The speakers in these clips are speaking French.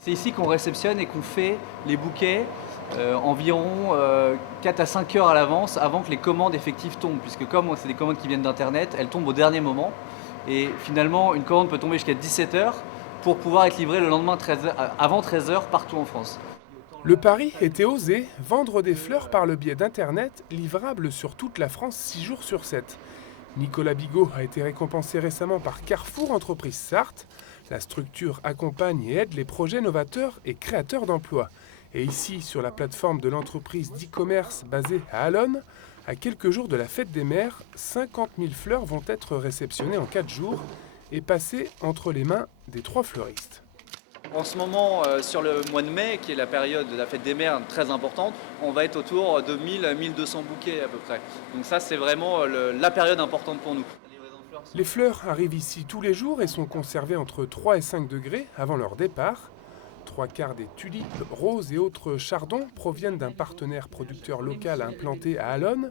C'est ici qu'on réceptionne et qu'on fait les bouquets environ 4 à 5 heures à l'avance avant que les commandes effectives tombent. Puisque comme c'est des commandes qui viennent d'Internet, elles tombent au dernier moment. Et finalement, une commande peut tomber jusqu'à 17 heures pour pouvoir être livrée le lendemain avant 13 heures partout en France. Le pari était osé, vendre des fleurs par le biais d'Internet, livrables sur toute la France 6 jours sur 7. Nicolas Bigot a été récompensé récemment par Carrefour Entreprise Sarthe. La structure accompagne et aide les projets novateurs et créateurs d'emplois. Et ici, sur la plateforme de l'entreprise d'e-commerce basée à Allonne, à quelques jours de la fête des mères, 50 000 fleurs vont être réceptionnées en 4 jours et passées entre les mains des 3 fleuristes. En ce moment, sur le mois de mai, qui est la période de la fête des mères très importante, on va être autour de 1000-1200 bouquets à peu près. Donc ça, c'est vraiment la période importante pour nous. Les fleurs arrivent ici tous les jours et sont conservées entre 3 et 5 degrés avant leur départ. 3 quarts des tulipes, roses et autres chardons proviennent d'un partenaire producteur local implanté à Allonne,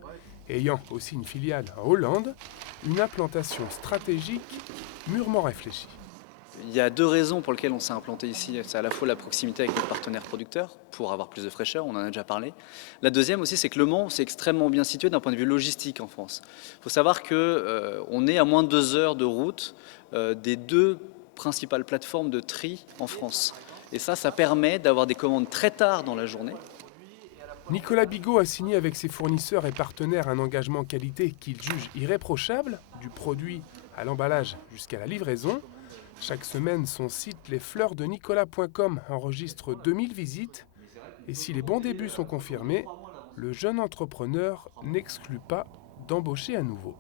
ayant aussi une filiale en Hollande, une implantation stratégique mûrement réfléchie. Il y a deux raisons pour lesquelles on s'est implanté ici. C'est à la fois la proximité avec notre partenaire producteur, pour avoir plus de fraîcheur, on en a déjà parlé. La deuxième aussi, c'est que Le Mans, c'est extrêmement bien situé d'un point de vue logistique en France. Il faut savoir qu'on est à moins de 2 heures de route des deux principales plateformes de tri en France. Et ça permet d'avoir des commandes très tard dans la journée. Nicolas Bigot a signé avec ses fournisseurs et partenaires un engagement qualité qu'il juge irréprochable, du produit à l'emballage jusqu'à la livraison. Chaque semaine, son site lesfleursdenicolas.com enregistre 2000 visites. Et si les bons débuts sont confirmés, le jeune entrepreneur n'exclut pas d'embaucher à nouveau.